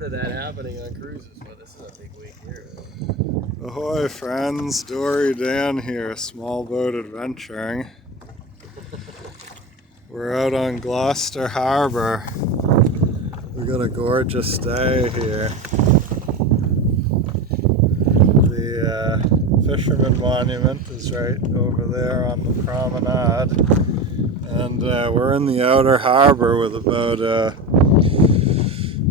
heard of that happening on cruises, but this is a big week here. Ahoy friends, Dory Dan here, small boat adventuring. We're out on Gloucester Harbor. We got a gorgeous day here. The Fisherman Monument is right over there on the promenade. And we're in the outer harbor with about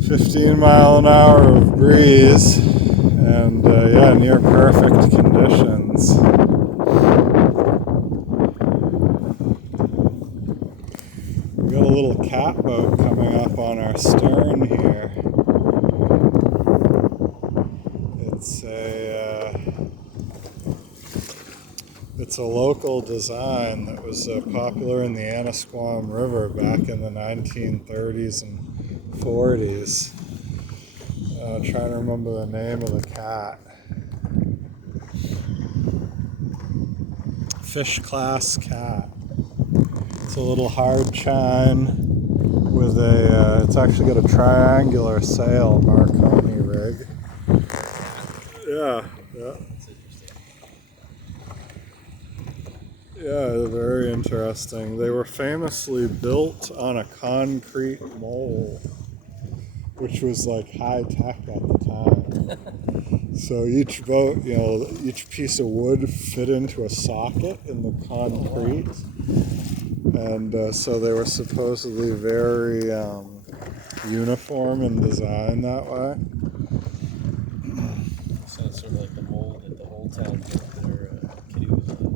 15 mile an hour of breeze. And yeah, near perfect conditions. We got a little catboat coming up on our stern here. It's a local design that was popular in the Annisquam River back in the 1930s and 40s. I'm trying to remember the name of the cat. Fish class cat. It's a little hard chine with it's actually got a triangular sail Marconi rig. Yeah. Yeah, very interesting. They were famously built on a concrete mole, which was like high tech at the time. So each boat, each piece of wood fit into a socket in the concrete. And so they were supposedly very uniform in design that way. So it's sort of like the mold that the whole town built their canoes on.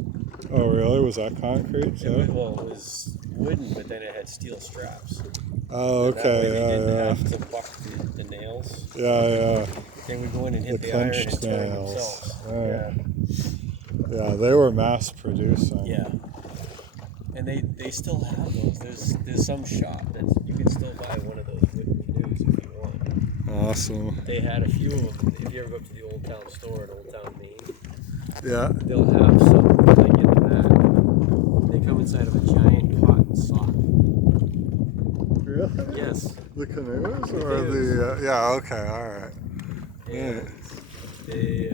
Oh really? Was that concrete too? It was wooden, but then it had steel straps. Oh, okay, and that way they didn't have to buck the nails. Yeah. They would go in and hit the iron and turn nails. themselves. Yeah, they were mass producing. Yeah. And they still have those. There's some shop that you can still buy one of those wooden canoes if you want. Awesome. They had a few of them. If you ever go up to the Old Town store in Old Town, Maine, yeah, they'll have some like in the back. They come inside of a giant cotton sock. Really? Yes. The canoes or the yeah? Okay, all right. And they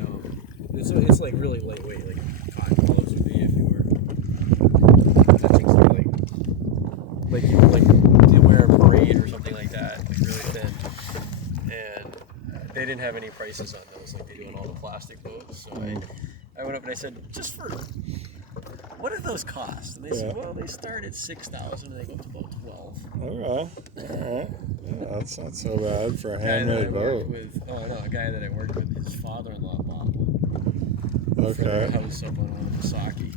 it's like really lightweight, like cotton gloves would be if you were touching something like you wear a parade or something like that, like really thin. And they didn't have any prices on those like they do on all the plastic boats. So I went up and I said, just for what do those cost? And they said, well, they start at $6,000 and they go up to about $12,000. All right. Yeah, that's not so bad for a handmade boat. A guy that I worked with, his father-in-law bought one. Okay. For their house up on Misaki.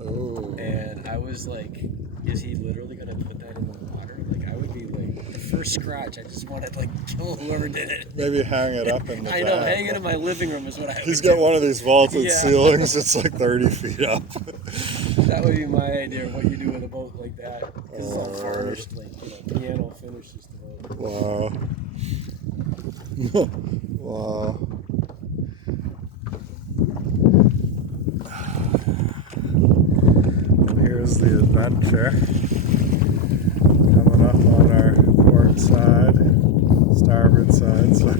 Oh. And I was like, is he literally going to put that in the water? Like, I would be like, the first scratch, I just wanted to kill whoever did it. Maybe hang it up in the I know, hang it in my living room is what I would He's got do. one of these vaulted ceilings. It's like 30 feet up. That would be my idea of what you do with a boat like that. Because it's all varnished, piano finishes the boat. Wow. Wow. Here's the adventure. Coming up on our port side. Starboard side, sorry.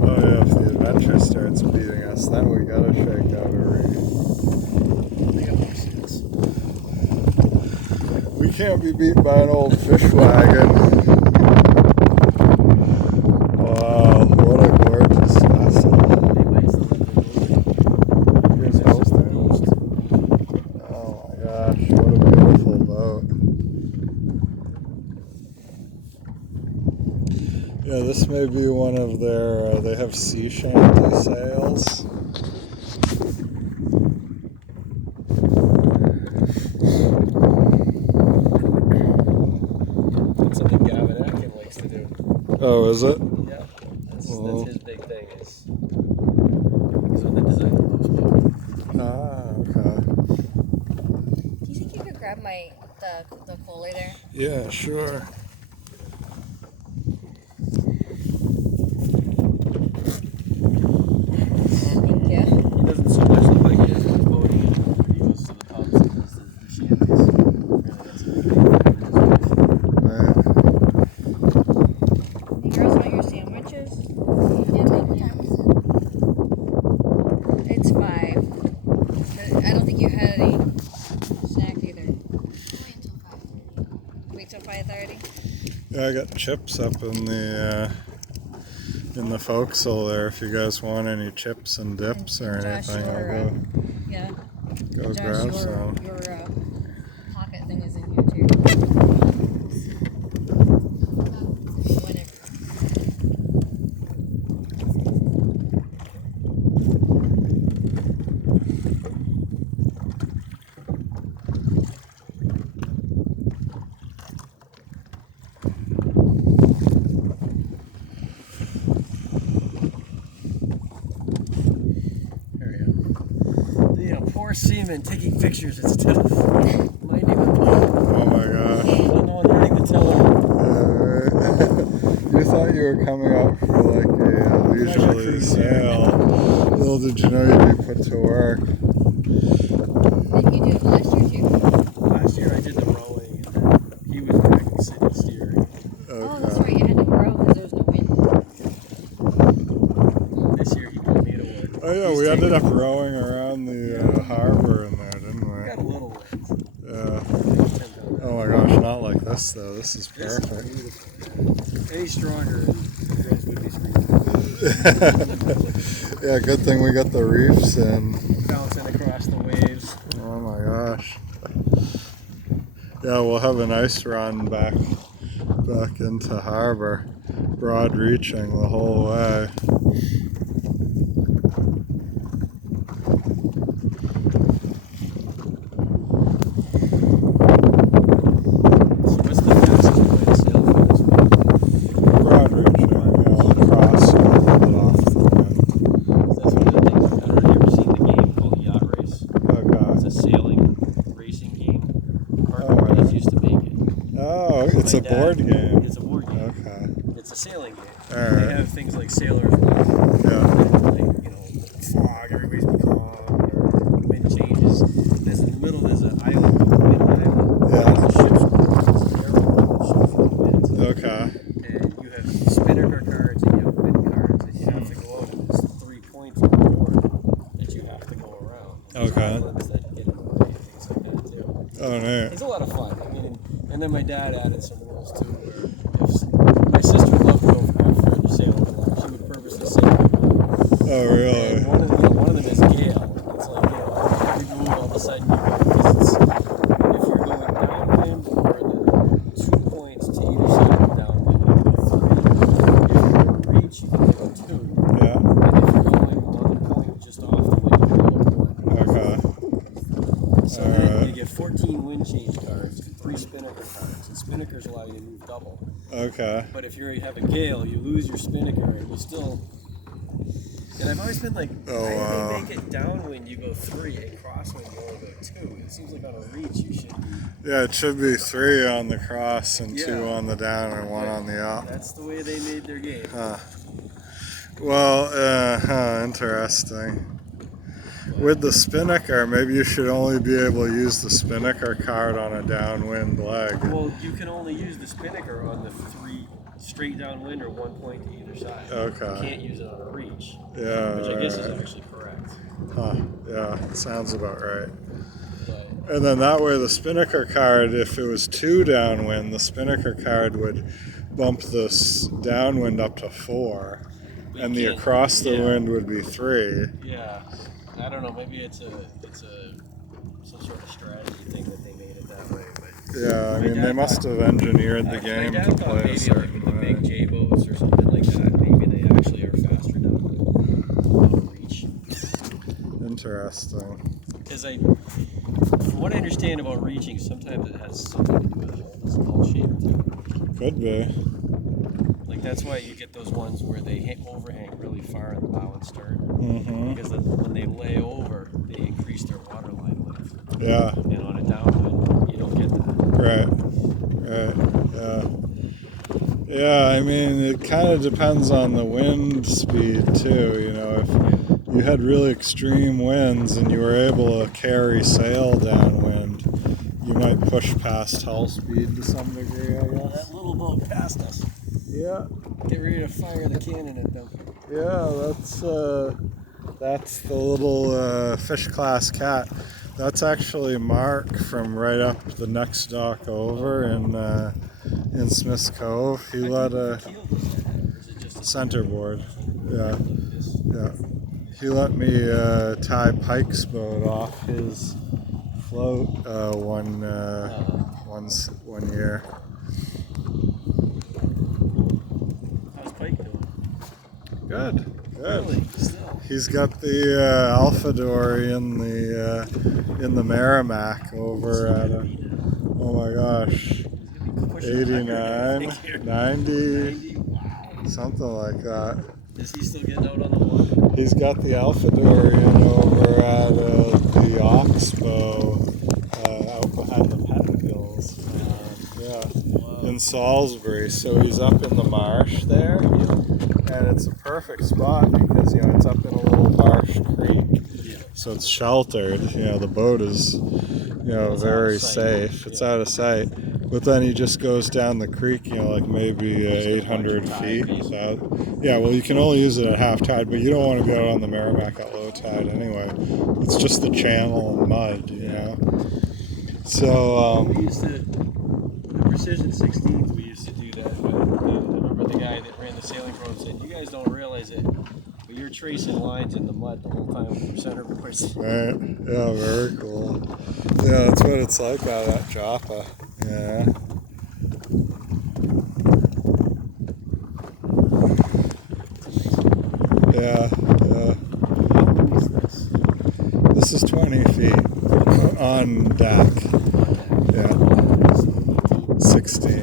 Oh yeah, if the adventure starts beating us, then we gotta shake out a reef. They got more seats. We can't be beat by an old fish wagon. Wow, what a gorgeous vessel. Here's hosting. Oh my gosh, what a beautiful boat. Yeah, this may be one of their, they have sea shanty sails. That's something Gavin Atkin likes to do. Oh, is it? Yeah, that's his big thing. He's on the design of those boats. Ah, okay. Do you think you could grab the Coley there? Yeah, sure. Thank you. He doesn't so much look like he is on the boat. He goes to the pubs and does the shanties. Really, that's Yeah, I got chips up in the forecastle there. If you guys want any chips and dips or And Josh, anything, your, I'll yeah. go Josh, grab some. your pocket thing is in here too. Whenever. Poor seaman taking pictures instead of minding the boat. Oh my gosh. I'm the one learning the tiller. You thought you were coming out for like a leisurely cruise, sail. Little did you know you'd be put to work. Did you do it last year too? Last year I did the rowing, and then he was back sitting steering. Oh, that's right. You had to row because there was no wind. This year he pulled me to work. Oh yeah, He's we ended taking- up rowing around the harbor in there, didn't we? Got a little wind. Yeah. Oh my gosh, not like this though. This is This is perfect. beautiful. Any stronger, the girls would be screaming. Yeah, good thing we got the reefs in. Bouncing across the waves. Oh my gosh. Yeah, we'll have a nice run back into harbor. Broad reaching the whole way. So what's the fastest way to sail for this one? Broad reaching, yeah, across a little bit off the wind. That's one of the things. I don't know if you've ever seen the game called Yacht Race. Okay. It's a sailing racing game. Parker Oh, Brothers yeah. used to make it. Oh, it's My a dad- board game. It's a board game. Okay. It's a sailing game. Alright. They have things like Sailor's Log, Yeah. like, fog, everybody's becalmed, or wind changes. There's in the middle, there's an island called Wind Island. Yeah. The ship's from the wind. Okay. And you have spinnaker cards and you have wind cards, and you have to go out, and there's 3 points on the board that you have to go around. There's Okay. islands that get in the way and things like that too. Oh, neat. It's a lot of fun. I mean, and then my dad added some rules too, where if my sister loved to go after sailing, she would purposely sail. Oh, really? And one of them is gale. It's like, every move all of a sudden you go, because it's, if you're going downwind or the 2 points to either side of downwind, you go 3. If you're going to reach, you can go 2. Yeah. And if you're going on the point just off the wind, you can go 1. Okay. So then you get 14 wind change cards, 3 spinnaker cards. And spinnakers allow you to move double. Okay. But if you have a gale, you lose your spinnaker and you still. And I've always been like, Oh, why wow. do they make it downwind you go 3 and crosswind you only go 2? It seems like on a reach you should be. Yeah, it should be 3 on the cross and 2 Yeah. on the down and 1 on the up. That's the way they made their game. Well, interesting. With the spinnaker, maybe you should only be able to use the spinnaker card on a downwind leg. Well, you can only use the spinnaker on the 3 straight downwind or 1 point to either side. Okay. You can't use it on a reach. Yeah. Which I guess is right. actually correct. Huh. Yeah, sounds about right. But And then that way the spinnaker card, if it was 2 downwind, the spinnaker card would bump this downwind up to 4. you And the can't- across the yeah. wind would be 3. Yeah, I don't know. Maybe it's some sort of strategy thing that they made it that way. But Yeah, I My mean, dad they must thought- have engineered the my game dad to thought play a maybe certain like with the big way. J boats or something like that. Maybe they actually are faster down reach. Interesting. Because from what I understand about reaching, sometimes it has something to do with the hull shape too. Could be. Like that's why you get those ones where they overhang really far in the bow and stern. Mm-hmm. Because when they lay over, they increase their waterline length. Yeah, And on a downwind, you don't get that. right, yeah. Yeah, I mean, it kind of depends on the wind speed too, you know, if you had really extreme winds and you were able to carry sail downwind, you might push past hull speed to some degree, I Well, guess. that little boat passed us. Yeah, Get ready to fire the cannon at them. yeah, that's the little fish class cat. That's actually Mark from right up the next dock over in Smith's Cove. He let a Keel does that have, or is it just a centerboard. Yeah, like this? yeah. He let me tie Pike's boat off his float one year. How's Pike doing? Good. Really? Still? He's got the Alpha Dory in the Merrimack over at oh my gosh, 89, 90, Wow. something like that. Is he still getting out on the water? He's got the Alpha Dory in over at the Oxbow out behind the Pettigills. Yeah, Wow. in Salisbury. So he's up in the marsh there. And it's a perfect spot because it's up in a little marsh creek, so it's sheltered. The boat is very safe. It's out of sight. But then he just goes down the creek, like maybe 800 feet. So, yeah, well, you can only use it at half tide, but you don't want to go on the Merrimack at low tide anyway. It's just the channel and mud, So we used to, the Precision 16s, we used to do that with. I remember the guy that ran the sailing program said, "You guys don't realize it, but you're tracing lines in the mud the whole time with your centerboards." right, yeah, very cool. Yeah, that's what it's like out at Joppa. Yeah. Yeah. How long is this? This is 20 feet on deck. Yeah. 16.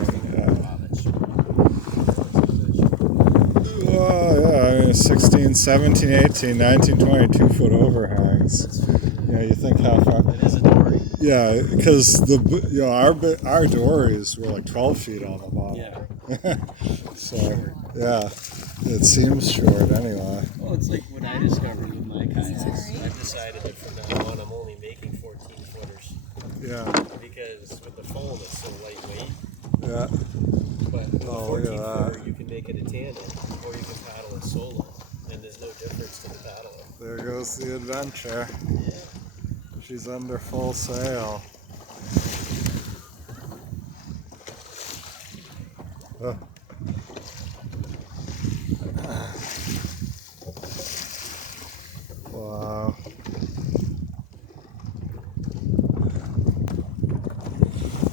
Well, yeah, I mean, 16, 17, 18, 19, 20, 2-foot overhangs. You think how far? It is a dory. Yeah, because our dories were like 12 feet on the bottom. Yeah. So, yeah, it seems short anyway. Well, it's like what I discovered with my kayaks. I've decided that from now on I'm only making 14-footers. Yeah. Because with the foam it's so lightweight. Yeah. But with a Look at 14-footer you can make it a tandem or you can paddle it solo. And there's no difference to the paddle. There goes the Adventure. Yeah. She's under full sail. Oh. Wow.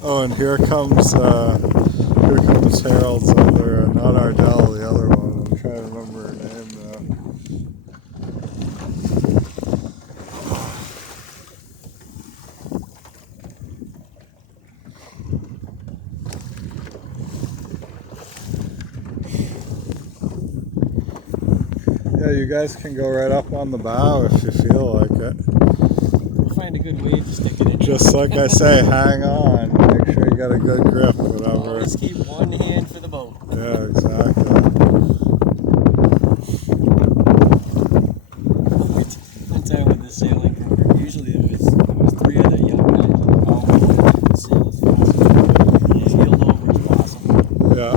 Oh, and here comes Harold's other, not Ardell, the other one. I'm trying to remember her name now. Yeah, you guys can go right up on the bow if you feel like it. We'll find a good wave to stick it in. Just like I say, hang on. Make sure you got a good grip, whatever. Always keep one hand for the boat. Yeah, exactly. One time with the sailing program, usually it was 3 other young guys all wanted to sail as fast as heeled over as possible. Yeah.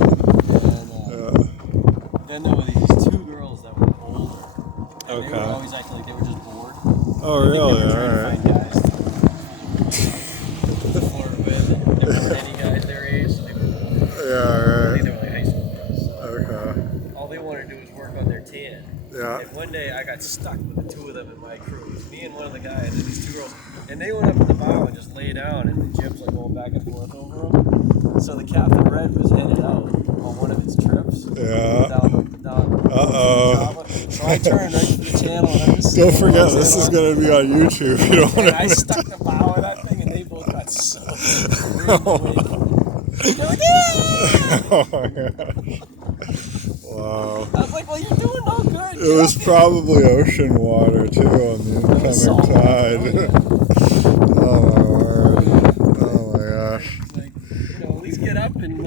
And then there were these 2 girls that were older. And they were Okay. always acting like they were just bored. Oh, I think really? they were trying Alright. to find guys to flirt with. And there weren't any guys their age, so they were bored. Yeah, I right. think they were like high school guys. So Okay. all they wanted to do was work on their tan. Yeah. And one day I got stuck with the 2 of them in my crew. It was me and one of the guys, and then these 2 girls. And they went up in the bow and just lay down, and the jibs like going back and forth over them. So the Captain Red was headed out on one of its trips. Yeah. Down Uh-oh. So I turned right to the channel, and I'm just Don't sitting forget, on the this is channel. going to be on YouTube. You don't want And I to. stuck the bow in that thing, and they both got soaked. They were like, Oh my gosh. Wow. I was like, well, you're doing no good. It was probably ocean water too on the incoming salt water. tide. Oh my word. Oh my gosh. Like, at least get up and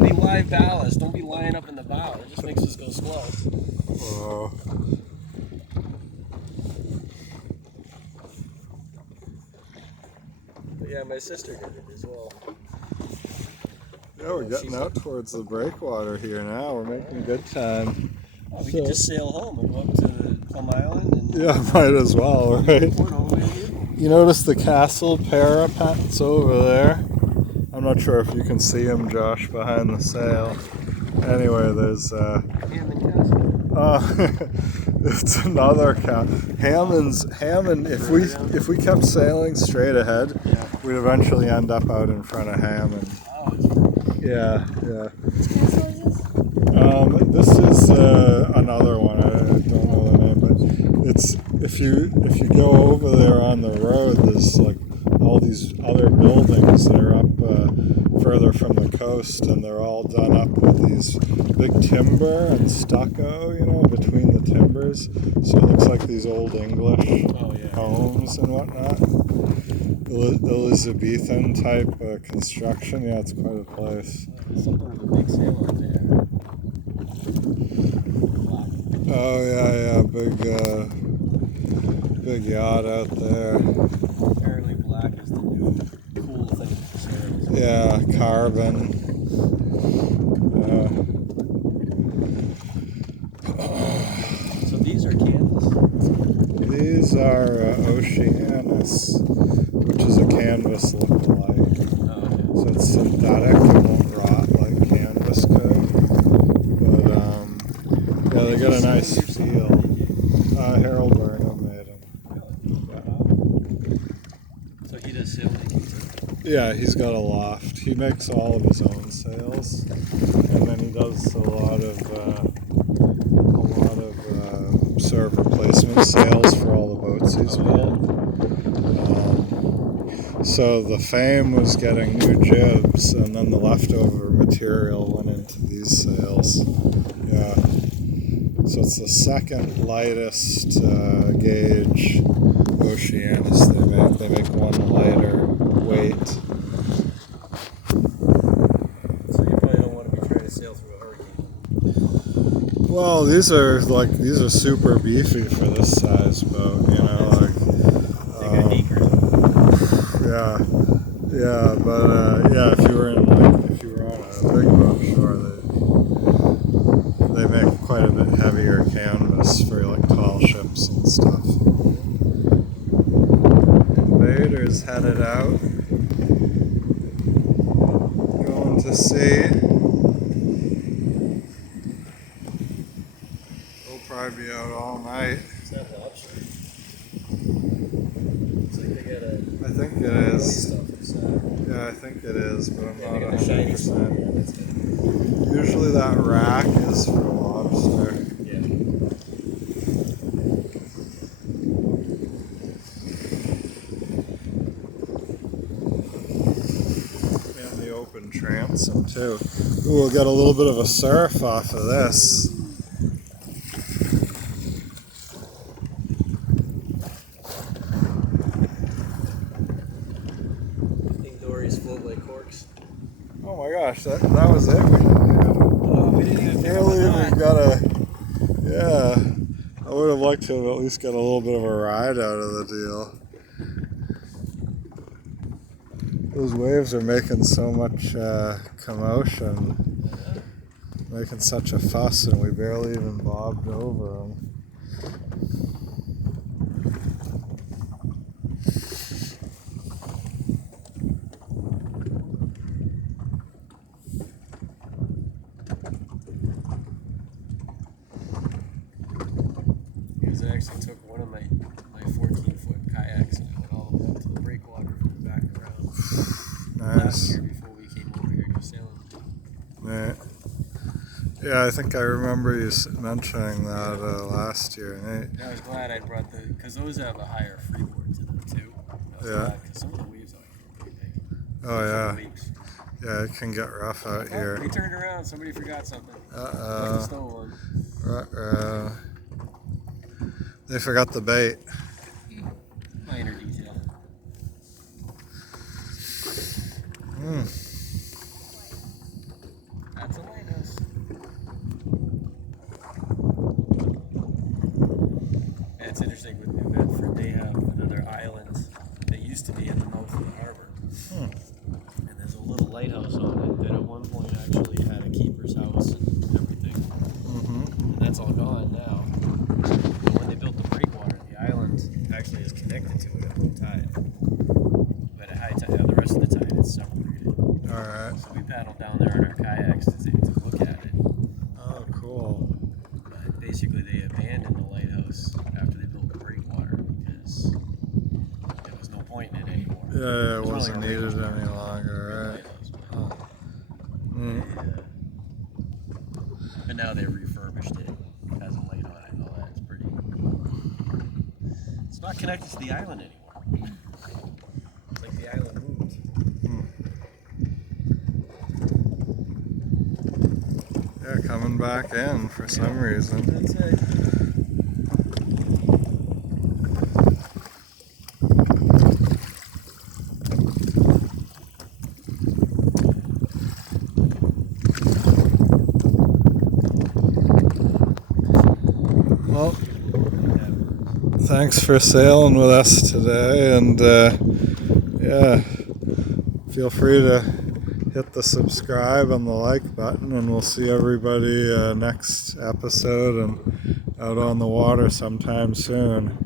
be live ballast. Don't be lying up in the bow. It just makes us go slow. Wow. But yeah, my sister did it as well. Yeah, we're getting out towards the breakwater here now. We're making good time. We could just sail home and go up to Plum Island and Yeah, might as well, right? port all the way to here. You notice the castle parapets over there? I'm not sure if you can see him, Josh, behind the sail. Anyway, there's it's another cow. Hammond. If we kept sailing straight ahead, we'd eventually end up out in front of Hammond. Yeah. This is another one. I don't know the name, but it's if you go over there on the road, there's like all these other buildings that are up further from the coast, and they're all done up with these big timber and stucco, between the timbers. So it looks like these old English homes and whatnot. Elizabethan type construction. Yeah, it's quite a place. Something with a big sail on there. Oh yeah, big yacht out there. Apparently black is the new cool thing for sails. Yeah, carbon. So these are canvas? These are Oceanus, which is a canvas look-alike. Oh, okay. So it's synthetic, it won't rot like canvas could. But yeah, they got a nice feel. Harold Burnham made them. So he does sail making too? Yeah, he's got a loft. He makes all of his own sails, and then he does a lot of sort of replacement sails for all the boats he's built. So the Fame was getting new jibs, and then the leftover material went into these sails. Yeah. So it's the second lightest gauge Oceanus they make. They make one lighter weight. So you probably don't want to be trying to sail through a hurricane. Well, these are super beefy for this size boat, They got acres. Yeah, but if you were on a big boat, sure, they make quite a bit heavier canvas for like tall ships and stuff. Invaders headed out, going to sea. They'll probably be out all night. Is that lobster? It's like they got a I think it is. stuff inside. Yeah, I think it is, but I'm They not got the shiny 100%. stuff. Yeah, that's good. Usually that rack is for lobster. Yeah. And the open transom too. Ooh, we'll get a little bit of a surf off of this. I think dories float like corks. Oh my gosh, that was it. We didn't even pick up Really, a knot. we got a. Yeah, I would have liked to have at least got a little bit of a ride out of the deal. Those waves are making so much commotion, making such a fuss, and we barely even bobbed over them. I actually took one of my 14-foot kayaks and I went all the way up to the breakwater from the back around. Last Nice. year before we came over here to sailing. Right. Yeah, I think I remember you mentioning that last year. And I was glad I brought because those have a higher freeboard to them too. Yeah. Because some of the waves are pretty big. Oh yeah. Weeks. Yeah, it can get rough out Oh, here. we turned around. Somebody forgot something. Uh-oh. Like the stone one. Ruh-roh. They forgot the bait. Minor detail. That's a lighthouse. Yeah, it's interesting with New Bedford. They have another island that used to be in the mouth of the harbor. And there's a little lighthouse on it that at one point actually had a keeper's house and everything. And that's all gone now. And when they built the breakwater, the island actually is connected to it at low tide. But at high tide, the rest of the time it's separated. Alright. So we paddled down there in our kayaks to look at it. Oh, cool. But basically, they abandoned the lighthouse after they built the breakwater because there was no point in it anymore. Yeah, it was wasn't really a needed range any longer, right? Huh. But now they refurbished it. It has a light on it and all that. It's pretty. It's not connected to the island anymore. It's like the island moved. Yeah, coming back in for some reason. That's it. Well, thanks for sailing with us today, and yeah, feel free to hit the subscribe and the like button, and we'll see everybody next episode and out on the water sometime soon.